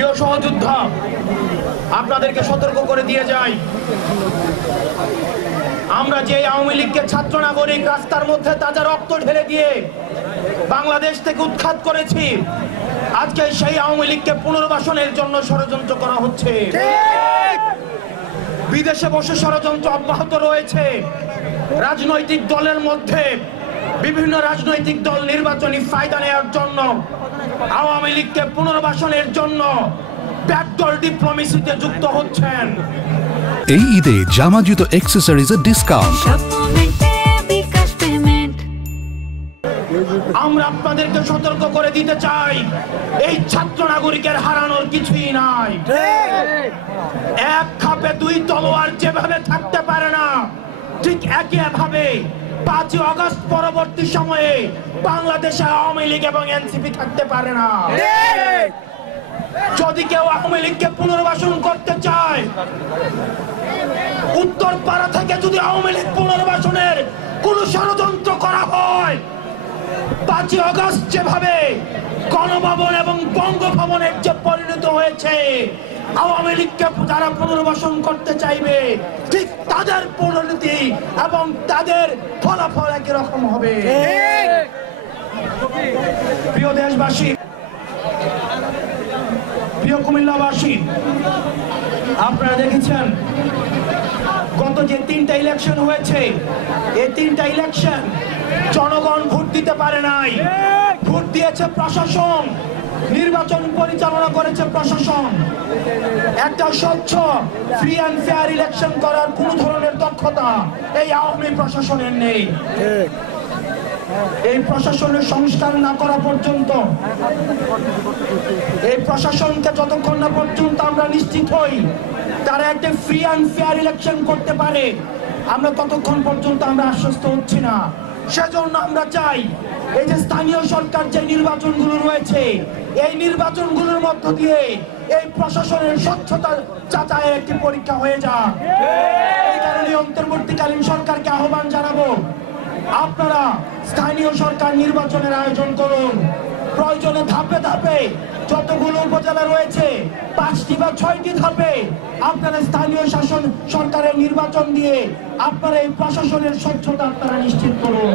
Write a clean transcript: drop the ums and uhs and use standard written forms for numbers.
প্রিয় সহযোদ্ধা, আপনাদেরকে সতর্ক করে দিয়ে যাই, আমরা যে আওয়ামী লীগকে ছাত্র নাগরিক রাস্তার মধ্যে তাজা রক্ত ঢেলে দিয়ে বাংলাদেশ থেকে উৎখাত করেছি, আজকে সেই আওয়ামী লীগকে পুনর্বাসনের জন্য ষড়যন্ত্র করা হচ্ছে। বিদেশে বসে ষড়যন্ত্র অব্যাহত রয়েছে। রাজনৈতিক দলের মধ্যে বিভিন্ন রাজনৈতিক দল নির্বাচনী ফায়দা নেওয়ার জন্য আওয়ামী লীগকে পুনর্বাসনের জন্য ব্যাকডোর ডিপ্লোমেসিতে যুক্ত হচ্ছেন। এই ঈদে জামা জুতো অ্যাকসেসরিজের ডিসকাউন্ট। আমরা আপনাদেরকে সতর্ক করে দিতে চাই, এই ছাত্র নাগরিকের হারানোর কিছুই নাই। এক খাপে দুই তলোয়ার যেভাবে থাকতে পারে না, ঠিক একইভাবে 5 আগস্ট পরবর্তী সময়ে বাংলাদেশে আওয়ামী লীগ এবং এনসিপি থাকতে পারে না। যদি কেউ আওয়ামী লীগকে পুনর্বাসন করতে চায়, উত্তরপাড়া থেকে যদি আওয়ামী লীগ পুনর্বাসনের কোন ষড়যন্ত্র করা হয়, 5 আগস্ট যেভাবে গণভবন এবং বঙ্গভবনের যে পরিণত হয়েছে, আওয়ামী লীগকে যারা পুনর্বাসন করতে চাইবে ঠিক তাদের পরিণতি এবং তাদের ফলাফল একই রকম হবে। প্রিয় দেশবাসী, প্রিয় কুমিল্লাবাসী, আপনারা দেখেছেন গত যে 3টা ইলেকশন হয়েছে, এই 3টা ইলেকশন জনগণ ভোট দিতে পারে নাই। ভোট দিয়েছে প্রশাসন, নির্বাচন পরিচালনা করেছে প্রশাসন। একটা স্বচ্ছ ফ্রি অ্যান্ড ফেয়ার ইলেকশন করার কোন ধরনের দক্ষতা এই আওয়ামী প্রশাসনের নেই। এই প্রশাসনের সংস্কার না করা পর্যন্ত, এই প্রশাসনকে যতক্ষণ না পর্যন্ত আমরা নিশ্চিত হই তারা একটা ফ্রি অ্যান্ড ফেয়ার ইলেকশন করতে পারে, আমরা ততক্ষণ পর্যন্ত আমরা আশ্বস্ত হচ্ছি না। সেজন্য আমরা চাই এই যে স্থানীয় সরকার যে নির্বাচনগুলো রয়েছে, এই নির্বাচনগুলোর মধ্য দিয়ে এই প্রশাসনের স্বচ্ছতা যাচাইয়ের একটি পরীক্ষা হয়ে যাক। এই কারণে অন্তর্বর্তীকালীন সরকারকে আহ্বান জানাবো, আপনারা স্থানীয় সরকার নির্বাচনের আয়োজন করুন। প্রয়োজনে ধাপে ধাপে যতগুলো উপজেলা রয়েছে 5টি বা 6টি ধাপে আপনারা স্থানীয় শাসন সরকারের নির্বাচন দিয়ে আপনারা এই প্রশাসনের স্বচ্ছতা আপনারা নিশ্চিত করুন।